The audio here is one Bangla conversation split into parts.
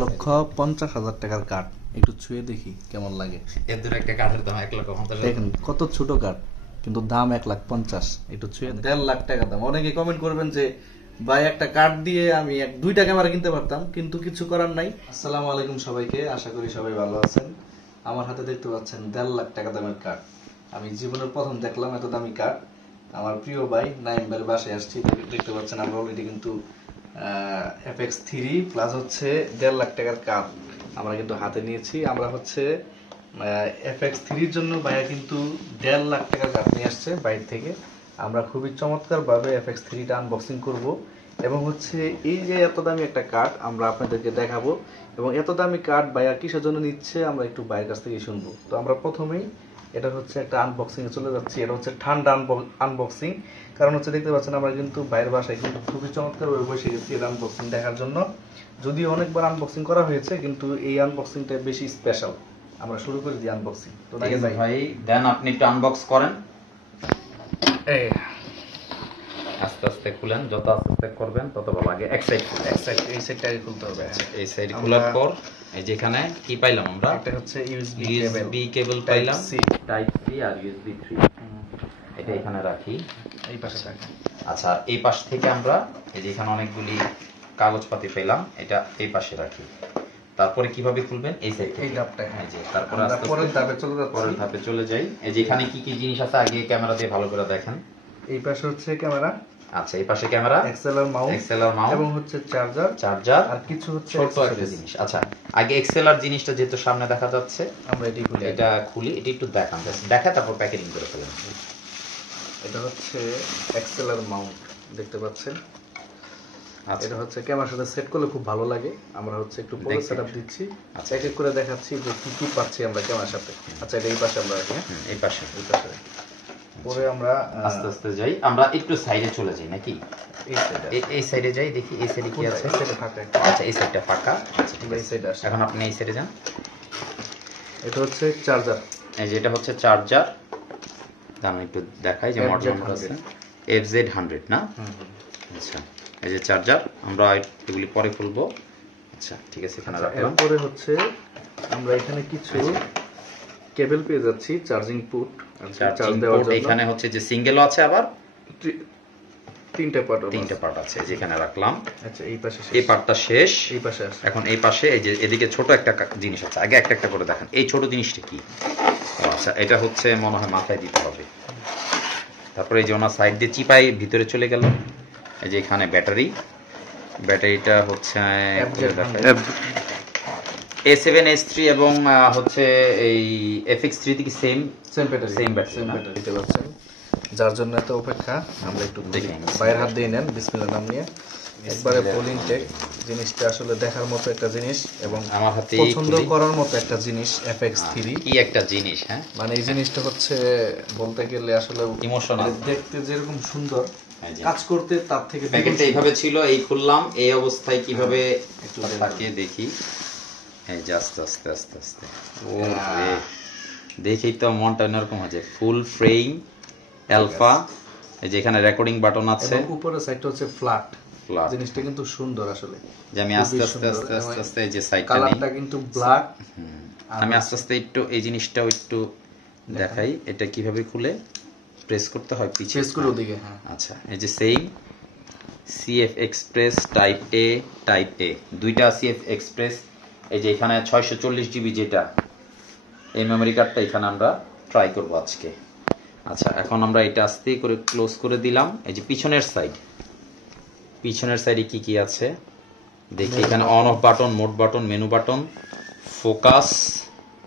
1,50,000 টাকার কাঠ, একটু ছুঁয়ে দেখি কেমন লাগে। এর দূরে একটা কাঠের দাম 1,50,000। দেখেন কত ছোট কাঠ, কিন্তু দাম 1,50,000। একটু ছুঁয়ে 1.5 লাখ টাকা দাম। অনেকে কমেন্ট করবেন যে ভাই একটা কাঠ দিয়ে আমি 2টা ক্যামেরা কিনতে পারতাম, কিন্তু কিছু করার নাই। আসসালামু আলাইকুম সবাইকে, আশা করি সবাই ভালো আছেন। আমার হাতে দেখতে পাচ্ছেন 1.5 লাখ টাকা দামের কাঠ। আমি জীবনের প্রথম দেখলাম এত দামি কাঠ। আমার প্রিয় ভাই নাইম ভাইয়ের বাসায় আসছি। দেখতে পাচ্ছেন আমরা অলরেডি কিন্তু FX3 প্লাস হচ্ছে 1.5 লাখ টাকার কাপ আমরা কিন্তু হাতে নিয়েছি। আমরা হচ্ছে FX3 জন্য ভাইয়া কিন্তু 1.5 লাখ টাকার কাপ নিয়ে আসছে বাইরে থেকে। আমরা খুবই চমৎকারভাবে FX3টা আনবক্সিং করব এবং হচ্ছে এই যে এত দামি একটা কাঠ আমরা আপনাদেরকে দেখাবো। এবং এত দামি কাঠ ভাইয়া কিসের জন্য নিচ্ছে আমরা একটু ভাইয়ের কাছ থেকে শুনবো। তো আমরা প্রথমেই এটা হচ্ছে একটা আনবক্সিং এ চলে যাচ্ছি। এটা হচ্ছে ঠান্ডা আনবক্সিং, কারণ হচ্ছে দেখতে পাচ্ছেন আমরা কিন্তু বাইরের বাসায় কিন্তু খুবই চমৎকার ভাবে বসে গেছি এটা আনবক্সিং দেখার জন্য। যদিও অনেকবার আনবক্সিং করা হয়েছে, কিন্তু এই আনবক্সিংটা বেশি স্পেশাল। আমরা শুরু করে দিই আনবক্সিং। তো ভাই দেন আপনি একটু আনবক্স করেন। এই আস্তে আস্তে খুলেন, যত আস্তে আস্তে করবেন তত ভালো। আগে এক সাইড এই সাইডটা আগে খুলতে হবে। এই সাইড খোলার পর এই যেখানে কি পাইলাম আমরা? এটা হচ্ছে USB কেবল পাইলাম, টাইপ সি আর USB 3। এটা এখানে রাখি, এই পাশে রাখি। আচ্ছা, এই পাশ থেকে আমরা এই যে এখানে অনেকগুলি কাগজপাতি পেলাম, এটা এই পাশে রাখি। তারপরে কিভাবে খুলবেন? এই সাইড থেকে, এই ধাপটা। হ্যাঁ জি। তারপরে আমরা পরের ধাপে চলে যাচ্ছি। পরের ধাপে চলে যাই। এই যে এখানে কি কি জিনিস আছে আগে ক্যামেরা দিয়ে ভালো করে দেখেন। এই পাশে হচ্ছে ক্যামেরা। আচ্ছা, এই পাশে ক্যামেরা, এক্সএলআর মাউন্ট এবং হচ্ছে চার্জার আর কিছু হচ্ছে ছোট একটা জিনিস। আচ্ছা, আগে এক্সএলআর জিনিসটা যেহেতু সামনে দেখা যাচ্ছে, আমরা এটি খুলি। এটা খুলি, এটা একটু দেখান, দেখা তারপর প্যাকেজিং করে ফেলেন। এটা হচ্ছে এক্সএলআর মাউন্ট, দেখতে পাচ্ছেন। আচ্ছা, এটা হচ্ছে ক্যামেরার সাথে সেট করলে খুব ভালো লাগে। আমরা হচ্ছে একটু পরে সেটআপ দিচ্ছি। আচ্ছা, এক এক করে দেখাচ্ছি যে কি কি পাচ্ছি আমরা ক্যামেরার সাথে। আচ্ছা, এটা এই পাশে আমরা রাখি। এই পাশে পরে আমরা আস্তে আস্তে যাই, আমরা একটু সাইডে চলে যাই নাকি? এই সাইডে যাই, দেখি এই সাইডে কি আছে। আচ্ছা, এই সাইডটা ফাঁকা। আচ্ছা, ঠিক আছে, এখন আপনি এই সাইডে যান। এটা হচ্ছে চার্জার। এই যে এটা হচ্ছে চার্জার। আমি একটু দেখাই যে মডেল নাম্বার আছে FZ100 না? আচ্ছা, এই যে চার্জার, আমরা এগুলি পরে খুলবো। আচ্ছা, ঠিক আছে, এখানে রাখলাম। এরপরে হচ্ছে আমরা এখানে কিছু কেবল পেয়ে যাচ্ছি, চার্জিং পোর্ট। চার্জিং পোর্ট এখানে হচ্ছে যে সিঙ্গেলও আছে, আবার তিনটা পার্ট আছে, যেখানে রাখলাম। আচ্ছা, এই পাশে এই পার্টটা শেষ, এই পাশে আছে। এখন এই পাশে এই যে এদিকে ছোট একটা জিনিস আছে, আগে একটা একটা করে দেখেন। এই ছোট জিনিসটা কি? আচ্ছা, এটা হচ্ছে মনে হয় মাথায় দিতে হবে। তারপরে এই যে ওনার সাইড দিয়ে চিপাই ভিতরে চলে গেল। এই যে এখানে ব্যাটারিটা হচ্ছে A7S3 এবং হচ্ছে এই FX3 থেকে সেম ব্যাটারি দিতে পারছেন, যার জন্য এত অপেক্ষা। আমরা একটু দেখি, বাইরের হাত দিয়ে নেন, বিসমিল্লাহ নাম নিয়ে। একবারে ফুল ইনটেক জিনিসটা, আসলে দেখার মতো একটা জিনিস এবং আমার হাতে পছন্দ করার মতো একটা জিনিস। FX3 কি একটা জিনিস, হ্যাঁ, মানে এই জিনিসটা হচ্ছে বলতে গেলে আসলে ইমোশনাল। দেখতে যেরকম সুন্দর, কাজ করতে তার থেকে। প্যাকেটটা এইভাবে ছিল, এই খুললাম, এই অবস্থায় কিভাবে একটু তাকিয়ে দেখি। এই যে আস্তে আস্তে আস্তে আস্তে, ও রে, দেখেই তো মনটা এরকম হয়েছে। ফুল ফ্রেম অ্যালফা, এই যে এখানে রেকর্ডিং বাটন আছে, উপরের সাইডটা হচ্ছে ফ্ল্যাট। জিনিসটা কিন্তু সুন্দর আসলে। যে আমি আস্তে আস্তে আস্তে আস্তে আস্তে এই যে সাইডটা কালারটা কিন্তু ব্ল্যাক। আমি আস্তে আস্তে একটু এই জিনিসটাও একটু দেখাই, এটা কিভাবে খুলে প্রেস করতে হয় পিছে করে ওদিকে। হ্যাঁ, আচ্ছা, এই যে same CF express type A দুইটা CF এক্সপ্রেস। এই যে এখানে 640 GB যেটা এই মেমোরি কার্ডটা এখানে আমরা ট্রাই করব আজকে। আচ্ছা, এখন আমরা এটা আস্তে করে ক্লোজ করে দিলাম। এই যে পিছনের সাইডে কি কি আছে দেখি। এখানে on off button, mode button, menu button, focus,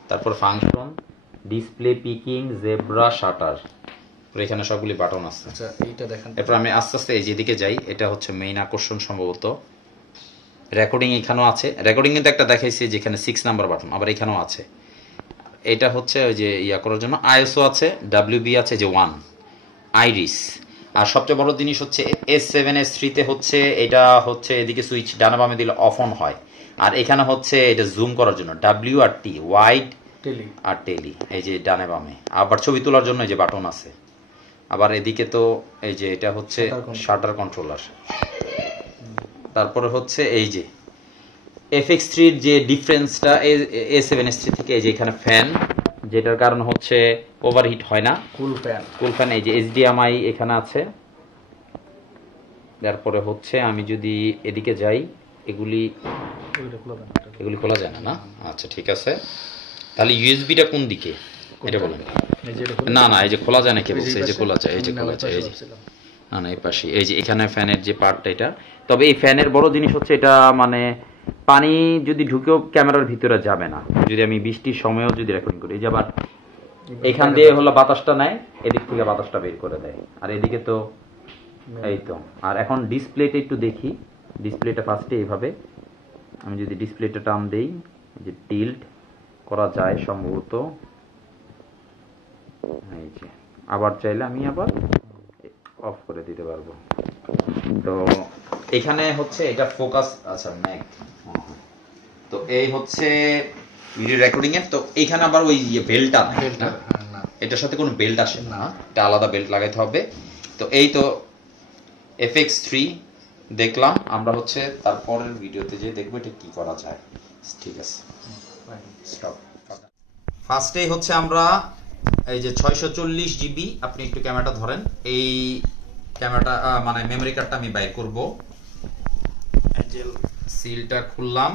তারপর function, display, peaking, zebra, shutter, এখানে সবগুলি বাটন আছে। আচ্ছা, এইটা দেখেন। এরপর আমি আস্তে আস্তে এই যেদিকে যাই, এটা হচ্ছে মেইন আকর্ষণ সম্ভবত। রেকর্ডিং এখানেও আছে, রেকর্ডিং কিন্তু একটা দেখাইছি যেখানে 6 নাম্বার বাটন, আবার এখানেও আছে। এটা হচ্ছে ওই যে ইয়া করার জন্য ISO আছে, WB আছে, যে 1 আইরিস। আর সবচেয়ে বড় জিনিস হচ্ছে S7S3 তে হচ্ছে এটা হচ্ছে এদিকে সুইচ ডানা বামে দিলে অফ অন হয়, আর এখানে হচ্ছে এটা জুম করার জন্য W আর T, ওয়াইড আর টেলি, এই যে ডানে বামে। আবার ছবি তোলার জন্য এই যে বাটন আছে। আবার এদিকে তো এই যে এটা হচ্ছে শাটার কন্ট্রোলার। তারপরে হচ্ছে এই যে FX3 এর যে ডিফারেন্সটা A7S3 থেকে এই যে এখানে ফ্যান, যেটার কারণ হচ্ছে ওভারহিট হয় না, কুল ফ্যান। এই যে HDMI এখানে আছে। তারপরে হচ্ছে আমি যদি এদিকে যাই, এগুলি খোলা যায় না। আচ্ছা ঠিক আছে, তাহলে ইউএসবিটা কোন দিকে এটা বলেন। না এই যে খোলা যায় না, কে বলছে? এই যে খোলা যায়, এই যে খোলা যায়, এই যে না এই পাশে, এই যে এখানে ফ্যানের যে পার্টটা এটা। তবে এই ফ্যানের বড় জিনিস হচ্ছে এটা মানে পানি যদি ঢুকেও ক্যামেরার ভিতরে যাবে না, যদি আমি বৃষ্টির সময়ও যদি রেকর্ডিং করি। এই যে আবার এখান দিয়ে হলো বাতাসটা নেয়, এদিক থেকে বাতাসটা বের করে দেয়, আর এদিকে তো এই তো। আর এখন ডিসপ্লেটা একটু দেখি, ডিসপ্লেটা ফার্স্টে এইভাবে আমি যদি ডিসপ্লেটা টান দেই, যে টিল্ট করা যায় সম্ভবত, এই যে আবার চাইলে আমি আবার অফ করে দিতে পারবো। তো এখানে হচ্ছে এটা ফোকাস, আচ্ছা ম্যাক, তো এই হচ্ছে ভিডিও রেকর্ডিং এর। তো এখানে আবার ওই বেল্টটা, এটার সাথে কোনো বেল্ট আসে না, এটা আলাদা বেল্ট লাগাইতে হবে। তো এই তো FX3 দেখলাম আমরা, হচ্ছে তারপরের ভিডিওতে যে দেখবো এটা কি করা যায়। ঠিক আছে, স্টপ। ফার্স্টেই হচ্ছে আমরা এই যে 640 জিবি, আপনি একটু ক্যামেরাটা ধরেন, এই ক্যামেরাটা মানে মেমরি কার্ডটা আমি বাইর করব। সিলটা খুললাম,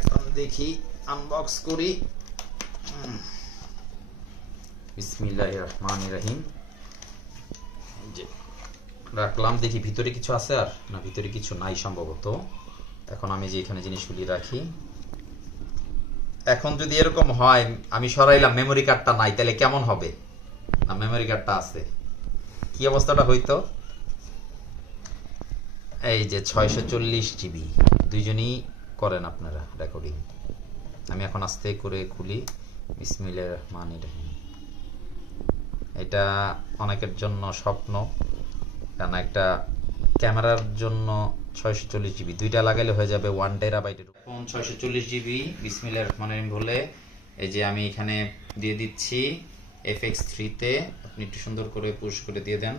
এখন দেখি আনবক্স করি। বিসমিল্লাহির রহমানির রহিম, রাখলাম, দেখি ভিতরে কিছু আছে আর না, ভিতরে কিছু নাই সম্ভবত। এখন আমি যে এখানে জিনিসগুলি রাখি, এখন যদি এরকম হয় আমি সরাইলাম মেমরি কার্ডটা নাই, তাহলে কেমন হবে? না মেমরি কার্ডটা আছে, কি অবস্থাটা হইতো? এই যে 640 জিবি, দুইজনই করেন আপনারা রেকর্ডিং। আমি এখন আস্তে করে খুলি, বিসমিল্লাহির রহমানির রহিম। এটা অনেকের জন্য স্বপ্ন, কারণ একটা ক্যামেরার জন্য 640 জিবি, দুইটা লাগাইলে হয়ে যাবে 1 টেরাবাইটের। এখন 640 জিবি বিসমিল্লাহির রহমানির রহিম বলে এই যে আমি এখানে দিয়ে দিচ্ছি FX3 তে। আপনি একটু সুন্দর করে পুশ করে দিয়ে দেন।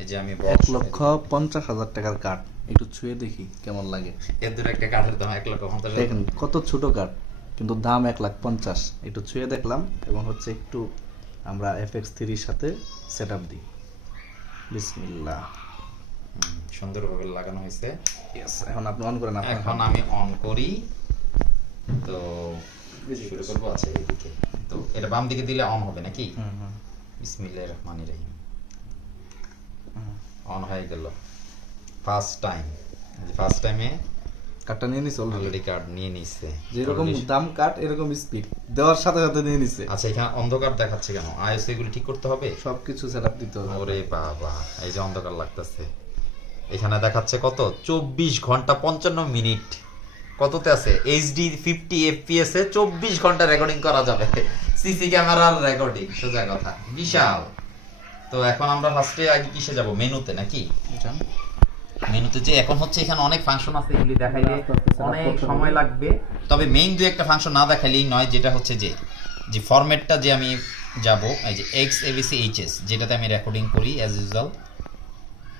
এই যে আমি 1,50,000 টাকার কার্ড, একটু ছুঁয়ে দেখি কেমন লাগে। এর দূরে একটা কাঠের দাম 1,50,000। দেখেন কত ছোট কার্ড, কিন্তু দাম 1,50,000। একটু ছুঁয়ে দেখলাম, এবং হচ্ছে একটু আমরা FX3 সাথে সেটআপ দিই। বিসমিল্লাহ, সুন্দরভাবে লাগানো হয়েছে। এখন আপনি অন করেন। এখন আমি অন করি, তো শুরু করবো। আচ্ছা এইদিকে, তো এটা বাম দিকে দিলে অন হবে নাকি? বিসমিল্লাহির রহমানির রহিম, অন হয়ে গেল। ফার্স্ট টাইমে কার্ডটা নিয়ে নিছে অলরেডি, কার্ড নিয়ে নিছে। যেরকম দাম কার্ড এরকম স্পিড দেওয়ার সাথে সাথে নিয়ে নিছে। আচ্ছা এখানে অন্ধকার দেখাচ্ছে কেন? আইএসও এগুলো ঠিক করতে হবে, সবকিছু সেটআপ দিতে হবে। ওরে বাবা, এই যে অন্ধকার লাগতেছে। এখানে দেখাচ্ছে কত? 24 ঘন্টা 55 মিনিট। কততে আছে? HD 50 FPS এ 24 ঘন্টা রেকর্ডিং করা যাবে। সিসি ক্যামেরার রেকর্ডিং, সোজা কথা, বিশাল। তো এখন আমরা ফার্স্টে আগে কিসে যাব? মেনুতে নাকি? মেনুতে যে এখন হচ্ছে এখানে অনেক ফাংশন আছে, এগুলি দেখাইলে অনেক সময় লাগবে। তবে মেইন দুই একটা ফাংশন না দেখাইলেই নয়, যেটা হচ্ছে যে ফরম্যাটটা যে আমি যাব, এই যে XAVCHS, যেটাতে আমি রেকর্ডিং করি অ্যাজ ইউজুয়াল।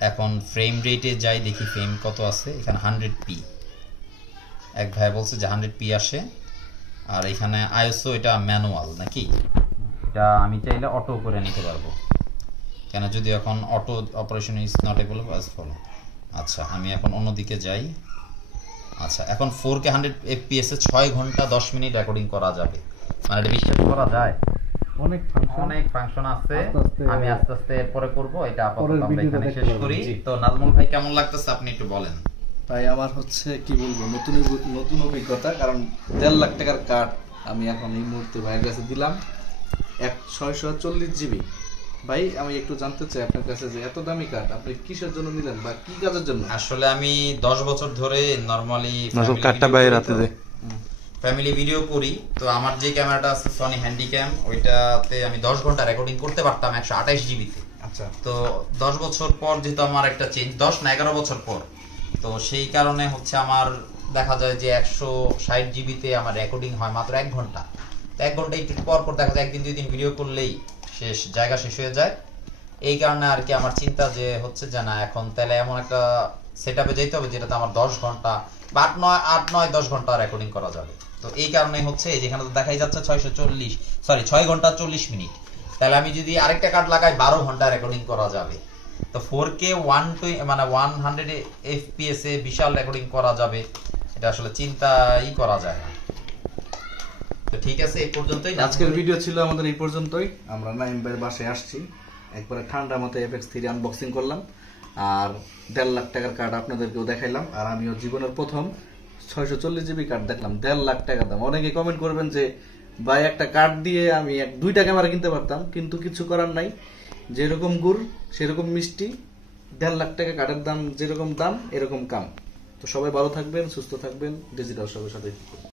এখন ফ্রেম রেটে যাই, দেখি ফ্রেম কত আছে। এখানে 100p, এক ভাই বলছে যে 100p আসে। আর এখানে আইএসও এটা ম্যানুয়াল নাকি? এটা আমি চাইলে অটো করে নিতে পারবো, কেন যদি এখন auto operation is not able as follow. আচ্ছা আমি এখন অন্যদিকে যাই। আচ্ছা এখন 4K 100 FPS এ 6 ঘন্টা 10 মিনিট রেকর্ডিং করা যাবে, মানে এটা বিশ্বাস করা যায়? অনেক ফাংশন আছে, আমি আস্তে আস্তে এরপরে করব। এটা আপাতত আমরা এখানে শেষ করি। তো নাজমুল ভাই কেমন লাগতেছে আপনি একটু বলেন। ভাই আমার হচ্ছে কি বলবো, নতুন অভিজ্ঞতা, কারণ 1.5 লাখ টাকার কার্ড আমি এখন এই মুহূর্তে ভাইয়ের কাছে দিলাম 640 জিবি। ভাই আমি একটু জানতে চাই আপনার কাছে, যে এত দামি কার্ড আপনি কিসের জন্য নিলেন বা কি কাজের জন্য? আসলে আমি 10 বছর ধরে নরমালি কার্ডটা বাইরে রাতে দে ফ্যামিলি ভিডিও করি। তো আমার যে ক্যামেরাটা আছে সনি হ্যান্ডিক্যাম, ওইটাতে আমি 10 ঘন্টা রেকর্ডিং করতে পারতাম 128 জিবিতে। আচ্ছা, তো 10 বছর পর যেহেতু আমার একটা চেঞ্জ, 10 না 11 বছর পর, তো সেই কারণে হচ্ছে আমার দেখা যায় যে 160 জিবিতে আমার রেকর্ডিং হয় মাত্র 1 ঘন্টা। তো 1 ঘন্টা একটু পর পর দেখা যায় একদিন 2 দিন ভিডিও করলেই জায়গা শেষ হয়ে যায়। এই কারণে আর কি আমার চিন্তা যে হচ্ছে যে না, এখন তাহলে এমন একটা সেটআপে যেতে হবে, যেটাতে আমার 10 ঘন্টা বা 8 9 10 ঘন্টা রেকর্ডিং করা যাবে। তো এই কারণে হচ্ছে যেখানে তো দেখাই যাচ্ছে 6 ঘন্টা 40 মিনিট, তাহলে আমি যদি আরেকটা কার্ড লাগাই 12 ঘন্টা রেকর্ডিং করা যাবে। তো 4K 100 FPS এ বিশাল রেকর্ডিং করা যাবে, এটা আসলে চিন্তাই করা যায় না। তো ঠিক আছে, এই পর্যন্তই আজকের ভিডিও ছিল আমাদের এই পর্যন্তই। আমরা নাইম ভাইয়ের বাসায় আসছি, একবারে ঠান্ডা মতো FX3 আনবক্সিং করলাম, আর 1.5 লাখ টাকার কার্ড আপনাদেরকেও দেখাইলাম। আর আমিও জীবনের প্রথম 640 জিবি কার্ড দেখলাম 1.5 লাখ টাকা দাম। অনেকে কমেন্ট করবেন যে ভাই একটা কার্ড দিয়ে আমি 2টা ক্যামেরা কিনতে পারতাম, কিন্তু কিছু করার নাই, যেরকম গুড় সেরকম মিষ্টি। 1.5 লাখ টাকা কার্ডের দাম যেরকম দাম এরকম কাম। তো সবাই ভালো থাকবেন, সুস্থ থাকবেন, ডিজিটাল সবের সাথে।